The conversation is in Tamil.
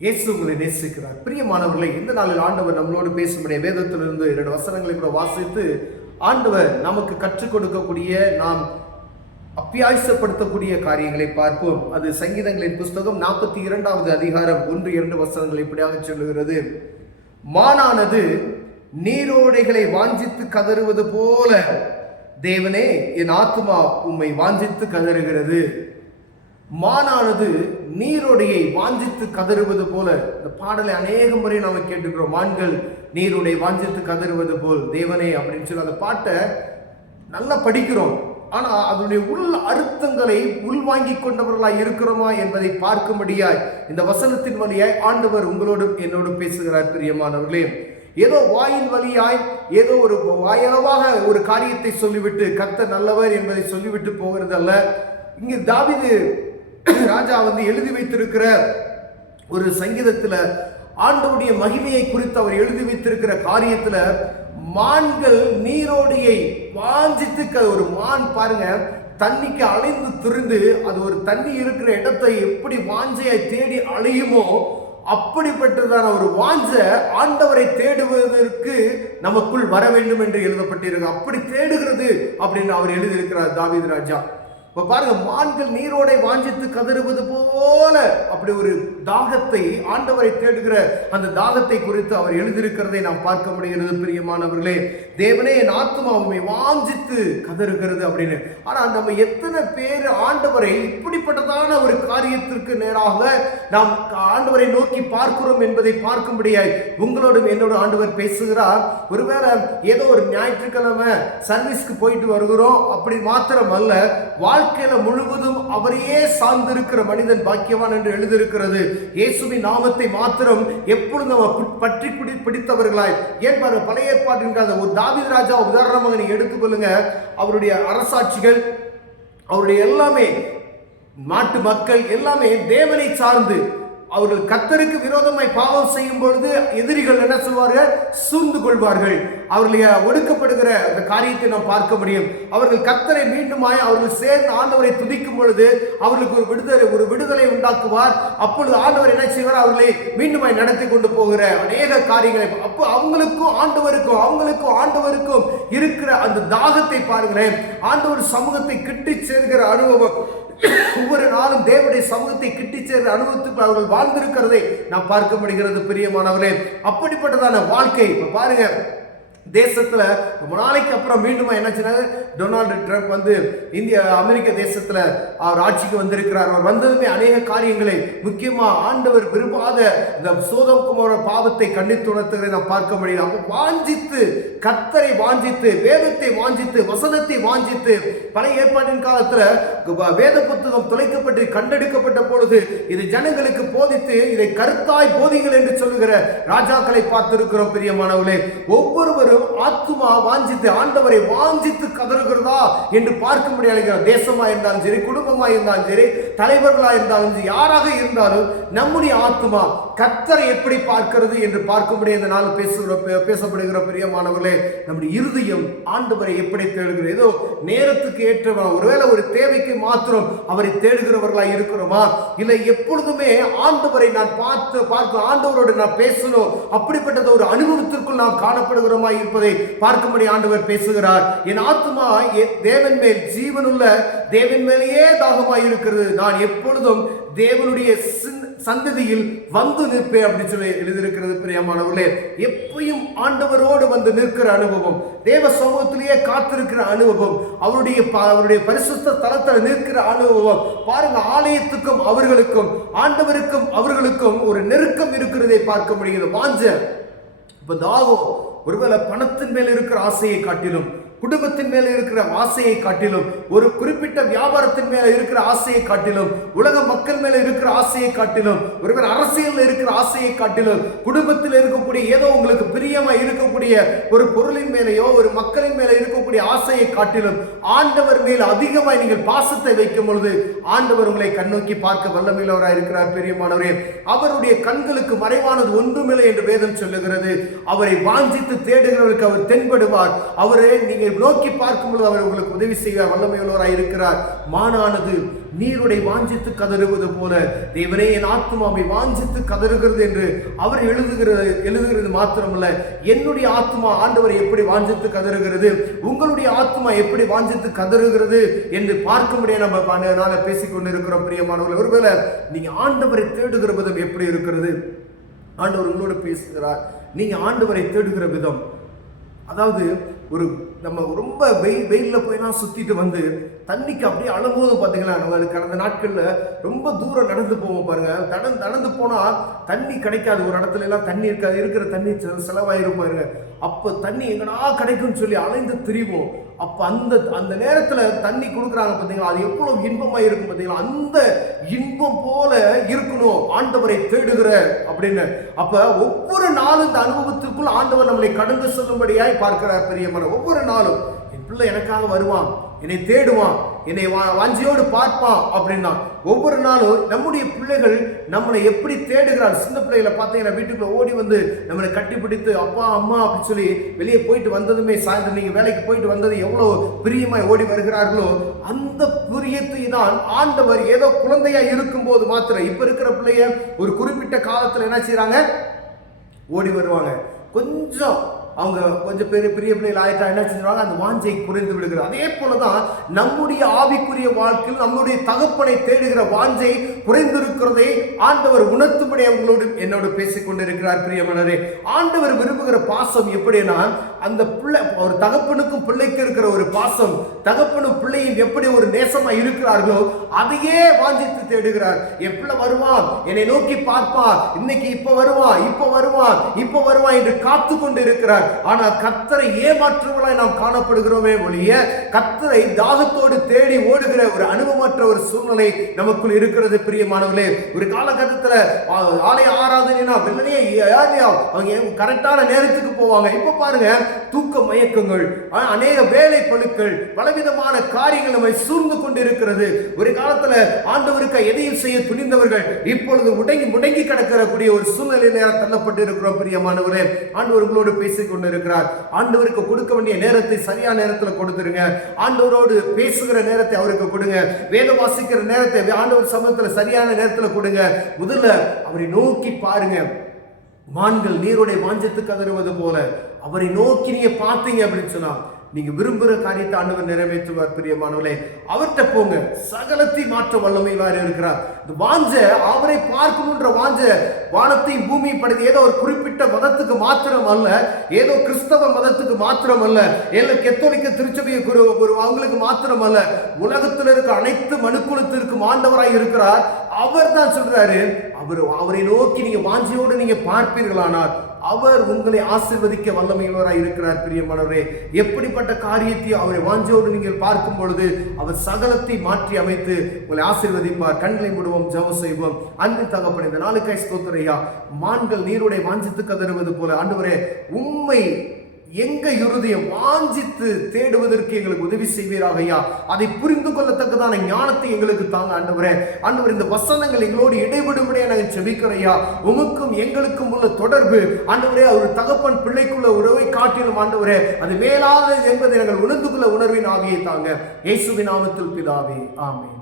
இயேசு உங்களை நேசிக்கிறார். பிரியமானவர்களை, இந்த நாளில் ஆண்டவர் நம்மளோடு பேசும்படிய வேதத்திலிருந்து 2 வசனங்களை கூட வாசித்து ஆண்டவர் நமக்கு கற்றுக் கொடுக்கக்கூடிய, நாம் அப்பியாசப்படுத்தக்கூடிய காரியங்களை பார்ப்போம். அது சங்கீதங்களின் புஸ்தகம் 42வது அதிகாரம் 1-2 வசனங்கள் இப்படியாக சொல்லுகிறது. மானானது நீரோடைகளை வாஞ்சித்து கதறுவது போல தேவனே என் ஆத்துமா உம்மை வாஞ்சித்து கதறுகிறது. மானானது நீரோடையை வாஞ்சித்து கதறுவது போல. இந்த பாடலை அநேக முறை நாம கேட்டுக்கிறோம். மான்கள் நீரோடை வாஞ்சித்து கதறுவது போல் தேவனே அப்படின்னு சொல்லி அந்த பாட்டை நல்லா படிக்கிறோம். ஆனா அதனுடைய உள் அர்த்தங்களை உள்வாங்கி கொண்டவர்களாய் இருக்கிறோமா என்பதை பார்க்கும்படியாய் இந்த வசனத்தின் வழியாய் ஆண்டவர் உங்களோடும் என்னோடும் பேசுகிறார். பிரியமானவர்களே, ஏதோ வாயின் வழியாய் ஏதோ ஒரு வாயளவாக ஒரு காரியத்தை சொல்லிவிட்டு கர்த்தர் நல்லவர் என்பதை சொல்லிவிட்டு போகிறது அல்ல. இங்கு தாவீது ராஜா எழுதி வைத்திருக்கிற ஒரு சங்கீதத்துல ஆண்டவருடைய மகிமையை குறித்து அவர் எழுதி வைத்திருக்கிற காரியத்துல மான்கள் நீரோடையை வாஞ்சித்து, ஒரு மான் பாருங்க தண்ணிக்கு அலைந்து திரிந்து அது ஒரு தண்ணி இருக்கிற இடத்தை எப்படி வாஞ்சையை தேடி அலையுமோ அப்படிப்பட்டதான ஒரு வாஞ்ச ஆண்டவரை தேடுவதற்கு நமக்குள் வர வேண்டும் என்று எழுதப்பட்டிருக்கு. அப்படி தேடுகிறது அப்படின்னு அவர் எழுதியிருக்கிறார் தாவீது ராஜா. இப்ப பாருங்க, மான்கள் நீரோடை வாஞ்சித்து கதறுவது போல அப்படி ஒரு தாகத்தை, ஆண்டவரை தேடுகிற அந்த தாகத்தை குறித்து அவர் எழுதியிருக்கிறதை நாம் பார்க்க முடிகிறது. பிரியமானவர்களே, தேவனே என் ஆத்துமா உம்மை வாஞ்சித்து கதறுகிறது அப்படின்னு. ஆனா நம்ம எத்தனை பேர் ஆண்டவரை இப்படிப்பட்டதான ஒரு காரியத்திற்கு நேராக நாம் ஆண்டவரை நோக்கி பார்க்கிறோம் என்பதை பார்க்கும்படியாய் உங்களோடும் என்னோட ஆண்டவர் பேசுகிறார். ஒருவேளை ஏதோ ஒரு ஞாயிற்றுக்கிழமை சர்வீஸ்க்கு போயிட்டு வருகிறோம் அப்படி மாத்திரம் அல்ல, வாழ்க்கையில முழுவதும் அவரையே சார்ந்திருக்கிற மனிதன் பாக்கியவான் என்று எழுதியிருக்கிறது. இயேசுவின் நாமத்தை மாத்திரம் எப்பொழுது நம்ம பற்றி பிடித்தவர்களாய். ஏன் பாருங்க, பழைய ஏற்பாட்டின் ஒரு தாவீது ராஜா உதாரணமாக நீங்க எடுத்துக்கொள்ளுங்க. அவருடைய அரசாட்சிகள், அவருடைய எல்லாமே நாட்டு மக்கள் எல்லாமே தேவனை சார்ந்து, அவர்கள் கர்த்தருக்கு விரோதமாய் பாவம் செய்யும் பொழுது எதிரிகள் என்ன சொல்வார்கள்? சூழ்ந்து கொள்வார்கள். அவர்களை ஒடுக்கப்படுகிற அந்த காரியத்தை நாம் பார்க்க முடியும். அவர்கள் கர்த்தரை மீண்டுமாய் அவர்கள் சேர்ந்து ஆண்டவரை துதிக்கும் பொழுது அவர்களுக்கு ஒரு விடுதலை உண்டாக்குவார். அப்பொழுது ஆண்டவர் என்ன செய்வார்? அவர்களை மீண்டுமாய் நடத்தி கொண்டு போகிற அநேக காரியங்களை, அப்போ அவங்களுக்கும் ஆண்டவருக்கும் இருக்கிற அந்த தாகத்தை பாருங்களேன். ஆண்டவர் சமூகத்தை கிட்டி சேர்கிற அனுபவம், ஒவ்வொரு நாளும் தேவனுடைய சமூகத்தை கிட்டி சேர்ந்த அனுபவத்துக்கு அவர்கள் வாழ்ந்திருக்கிறதை நாம் பார்க்க முடிகிறது. பிரியமானவர்களே, அப்படிப்பட்டதான வாழ்க்கை இப்ப பாருங்க, தேசத்துல ரொம்ப நாளைக்கு அப்புறம் மீண்டும் என்னாச்சுன்னா டொனால்டு ட்ரம்ப் அமெரிக்க தேசத்துல அவர் ஆட்சிக்கு வந்திருக்கிறார். அவர் வந்ததுமே அநேக காரியங்களை, முக்கியமா ஆண்டவர் விரும்பாத இந்த சோதோம் குமார பாவத்தை கண்டித்து உணர்த்துகிறதை நாம் பார்க்க முடியும். அப்போ வாஞ்சித்து, கர்த்தரை வாஞ்சித்து, வேதத்தை வாஞ்சித்து, வசனத்தை வாஞ்சித்து, பழைய ஏற்பாட்டின் காலத்துல வேத புத்தகம் தொலைக்கப்பட்டு கண்டெடுக்கப்பட்ட பொழுது இது ஜனங்களுக்கு போதித்து இதை கருத்தாய் போதிங்கள் என்று சொல்லுகிற ராஜாக்களை பார்த்திருக்கிறோம். பிரியமானவர்களே, ஒவ்வொருவரும் ஆத்துமா வாஞ்சித்து, ஆண்டவரை வாஞ்சித்து கதறுகிறதா என்று பார்க்க முடியாது. தேசமா இருந்தாலும் சரி, குடும்பமா இருந்தாலும் சரி, தலைவர்களா இருந்தாலும் சரி, யாராக இருந்தாலும் நம்முடைய ஆத்துமா கர்த்தரை எப்படி பார்க்கிறது என்று பார்க்க முடியாது. இந்த நாள் பேசப்படுகிற பிரியமானவர்களே, நம்முடைய இருதயம் ஆண்டவரை எப்படி தேடுகிறது? ஏதோ நேரத்துக்கு ஏற்றவா, ஒருவேளை ஒரு தேவைக்கு மாத்திரம் அவரை தேடுகிறவர்களாக இருக்கிறோமா? இல்லை எப்பொழுதுமே ஆண்டவரை நான் பார்க்க ஆண்டவரோடு நான் பேசணும் அப்படிப்பட்டது ஒரு அனுபவத்திற்குள் நாம் காணப்படுகிறோமா இருப்பதை பார்க்கும்படி ஆண்டவர் பேசுகிறார். என் ஆத்துமா தேவன் மேல், ஜீவனுள்ள தேவன் மேலேயே தாகமாய் இருக்கிறது. நான் எப்பொழுதும் தேவனுடைய சந்ததியில் வந்து நிற்பேன் அப்படின்னு சொல்லி எழுதியிருக்கிறது. பிரியமானவர்களே, எப்பயும் ஆண்டவரோடு வந்து நிற்கிற அனுபவம், தேவ சமூகத்திலேயே காத்திருக்கிற அனுபவம், அவருடைய பரிசுத்த தலத்தில் நிற்கிற அனுபவம் பாருங்க. ஆலயத்துக்கும் அவர்களுக்கும், ஆண்டவருக்கும் அவர்களுக்கும் ஒரு நெருக்கம் இருக்கிறதை பார்க்க முடிகிறது. வாஞ்ச இப்ப தாகம், ஒருவேளை பணத்தின் மேல் இருக்கிற ஆசையை காட்டிலும், குடும்பத்தின் மேல இருக்கிற ஆசையை காட்டிலும், ஒரு குறிப்பிட்ட வியாபாரத்தின் மேல இருக்கிற ஆசையை காட்டிலும், உலக மக்கள் மேல இருக்கிற ஆசையை காட்டிலும், ஒருவர் அரசியல் இருக்கிற ஆசையை காட்டிலும், குடும்பத்தில் இருக்கக்கூடிய ஏதோ உங்களுக்கு பிரியமா இருக்கக்கூடிய ஒரு பொருளின் மேலேயோ ஒரு மக்களின் மேல இருக்கக்கூடிய ஆசையை காட்டிலும் ஆண்டவர் மேல் அதிகமாய் நீங்கள் பாசத்தை வைக்கும் பொழுது ஆண்டவர் உங்களை கண்ணோக்கி பார்க்க வல்லமையுள்ளவராய் இருக்கிறார். பிரியமானவரே, அவருடைய கண்களுக்கு மறைவானது ஒன்றுமில்லை என்று வேதம் சொல்லுகிறது. அவரை வாஞ்சித்து தேடுகிறவர்களுக்கு அவர் தென்படுவார். அவரே நீங்க நீங்க நோக்கி பார்க்கும் பொழுது அவர் உங்களுக்கு உதவி செய்ய வல்லமையுள்ளவராய் இருக்கிறார். மானானது நீருடை வாஞ்சித்து கதறுவது போல தேவனே என் ஆத்துமாவை வாஞ்சித்து கதறுகிறது என்று அவர் எழுதுகிறது மாத்திரமல்ல, என்னுடைய ஆத்துமா ஆண்டவரை எப்படி வாஞ்சித்து கதறுகிறது, உங்களுடைய ஆத்துமா எப்படி வாஞ்சித்து கதறுகிறது என்று பார்க்கும்படியா நம்ம பேசிக் கொண்டிருக்கிறோம். பிரியமானவர்கள், ஒருவேளை நீங்க ஆண்டவரை தேடுகிற விதம் எப்படி இருக்கிறது? ஆண்டவர் உங்களோடு பேசுகிறார். நீங்க ஆண்டவரை தேடுகிற விதம், அதாவது ஒரு நம்ம ரொம்ப வெயிலில் போய்லாம் சுற்றிட்டு வந்து தண்ணிக்கு அப்படியே அழும்போது பார்த்தீங்களா, நம்ம கடந்த நாட்களில் ரொம்ப தூரம் நடந்து போவோம் பாருங்க. நடந்து போனால் தண்ணி கிடைக்காது, ஒரு இடத்துல எல்லாம் தண்ணி இருக்காது, இருக்கிற தண்ணி செலவாயிரும் பாருங்க. அப்போ தண்ணி எங்கடா கிடைக்கும்னு சொல்லி அலைந்து திரிவோம். அப்போ அந்த நேரத்தில் தண்ணி கொடுக்குறாங்க பார்த்தீங்களா, அது எவ்வளவு இன்பமாக இருக்கும் பார்த்தீங்களா. அந்த இன்பம் போல இருக்கணும் ஆண்டவரை தேடுகிற அப்படின்னு. அப்போ ஒவ்வொரு நாளும் இந்த அனுபவத்திற்குள் ஆண்டவர் நம்மளை கடந்து செல்லும்படியாய் பார்க்கிறார். பிரியமான, ஒவ்வொரு நாளும் என் பிள்ளை எனக்காக வருவான், என்னை தேடுவான், என்னை வாஞ்சியோடு பார்ப்பான் அப்படின்னா ஒவ்வொரு நாளும் நம்முடைய பிள்ளைகள் நம்மளை எப்படி தேடுகிறார். சின்ன பிள்ளைகளை பார்த்தீங்கன்னா வீட்டுக்குள்ள ஓடி வந்து நம்மளை கட்டிப்பிடித்து அப்பா அம்மா அப்படின்னு சொல்லி வெளியே போயிட்டு வந்ததுமே, சாயந்தரம் நீங்க வேலைக்கு போயிட்டு வந்தது எவ்வளவு பிரியமாய் ஓடி வருகிறார்களோ அந்த பிரியத்தை தான் ஆண்டவர் ஏதோ குழந்தையா இருக்கும் போது மாத்திரம். இப்ப இருக்கிற பிள்ளைய ஒரு குறிப்பிட்ட காலத்துல என்ன செய்யறாங்க, ஓடி வருவாங்க. கொஞ்சம் பெரிய பிள்ளைகள் ஆயிட்டா என்ன செஞ்சுருவாங்க, அந்த வாஞ்சை குறைந்து விடுகிறது. அதே போலதான் நம்முடைய ஆவிக்குரிய வாழ்க்கையில் நம்முடைய தகப்பனை தேடுகிற வாஞ்சை குறைந்திருக்கிறதை ஆண்டவர் உணர்த்தும்படி அவங்களோடு என்னோடு பேசிக் கொண்டிருக்கிறார். பிரியமானவரே, ஆண்டவர் விரும்புகிற பாசம் எப்படின்னா, அந்த பிள்ளை ஒரு தகப்பனுக்கும் பிள்ளைக்கு இருக்கிற ஒரு பாசம், தகப்பனும் பிள்ளையும் எப்படி ஒரு நேசமா இருக்கிறார்களோ அதையே வாஞ்சித்து தேடுகிறார். என் பிள்ளை வருவான், என்னை நோக்கி பார்ப்பான், இன்னைக்கு இப்ப வருவான் என்று காத்து கொண்டு இருக்கிறார். ஆனால் கர்த்தரை ஏமாற்றுவதாய் நாம் காணப்படுகிறோமே ஒழிய கர்த்தரை தாகத்தோடு தேடி ஓடுகிற ஒரு அனுபவமற்ற ஒரு சூழ்நிலை நமக்குள் இருக்கிறது. பிரியமானவர்களே, ஒரு காலகட்டத்தில் ஆலய ஆராதனைனா வெள்ளனையே அவங்க கரெக்டான நேரத்துக்கு போவாங்க. இப்ப பாருங்க, தூக்க மயக்கங்கள், அநேக வேலை பழுக்கள், பலவிதமான காரியங்கள் நம்மை சூழ்ந்து கொண்டு இருக்கிறது. ஒரு காலத்துல ஆண்டவருக்கு எதையும் செய்ய துணிந்தவர்கள் இப்பொழுது முடங்கி கிடக்கக்கூடிய ஒரு சூழ்நிலை நேரம் தள்ளப்பட்டு இருக்கிறோம். பிரியமானவரே, ஆண்டவர்களோடு பேசிக் கொண்டிருக்கிறார். ஆண்டவருக்கு கொடுக்க வேண்டிய நேரத்தை சரியான நேரத்தில் கொடுத்துருங்க. ஆண்டவரோடு பேசுகிற நேரத்தை அவருக்கு கொடுங்க. வேத வாசிக்கிற நேரத்தை ஆண்டவர் சமூகத்தில் சரியான நேரத்தில் கொடுங்க. முதல்ல அவரை நோக்கி பாருங்க. மான்கள் நீரோடை வாஞ்சத்து கதறுவது போல அவரை நோக்கி நீங்க பார்த்தீங்க அப்படின்னு சொன்னா நீங்க விரும்புகிற காரியத்தை ஆண்டவர் நிறைவேற்றுவார். பிரியமானவர்களே, அவர்கிட்ட போங்க. சகலத்தை மாற்ற வல்லமையார் இருக்கிறார். இந்த வாஞ்ச, அவரை பார்க்கணுன்ற வாஞ்ச வானத்தையும் பூமியும் படைத்து ஏதோ ஒரு குறிப்பிட்ட மதத்துக்கு மாத்திரம் அல்ல, ஏதோ கிறிஸ்தவ மதத்துக்கு மாத்திரம் அல்ல, ஏதோ கத்தோலிக்க திருச்சபையை அவங்களுக்கு மாத்திரம் அல்ல, உலகத்தில் இருக்க அனைத்து மனுக்குலத்திற்கும் ஆண்டவராய் இருக்கிறார். அவர் தான் சொல்றாரு, அவரை நோக்கி நீங்க வாஞ்சியோடு நீங்க பார்ப்பீர்களானால் அவர் உங்களை ஆசீர்வதிக்க வல்லமையுள்ளவராய் இருக்கிறார். பிரியமானவரே, எப்படிப்பட்ட காரியத்தை அவரை வாஞ்சோடு நீங்கள் பார்க்கும் பொழுது அவர் சகலத்தை மாற்றி அமைத்து உங்களை ஆசீர்வதிப்பார். கண்களை மூடுவோம், ஜெபம் செய்வோம். அன்பின் தகப்பனே, இந்த நாளுக்காய் ஸ்தோத்திரையா. மான்கள் நீருடைய வாஞ்சித்து கதறுவது போல ஆண்டவரே, உம்மை எங்க இருதயம் வாஞ்சித்து தேடுவதற்கு எங்களுக்கு உதவி செய்வீராக ஐயா. அதை புரிந்து கொள்ளத்தக்கதான ஞானத்தை எங்களுக்கு தாங்க ஆண்டவரே. ஆண்டவர், இந்த வசனங்கள் எங்களோடு இடைபடும்படியா நாங்கள் செபிக்கிறையா. உமக்கும் எங்களுக்கும் உள்ள தொடர்பு ஆண்டவரே, அவர் தகப்பன் பிள்ளைக்குள்ள உறவை காட்டிலும் ஆண்டவரே அது மேலானது என்பதை நாங்கள் உணர்ந்து கொள்ள உணர்வின் ஆவியை தாங்க. இயேசுவின் நாமத்தில் பிதாவே, ஆமென்.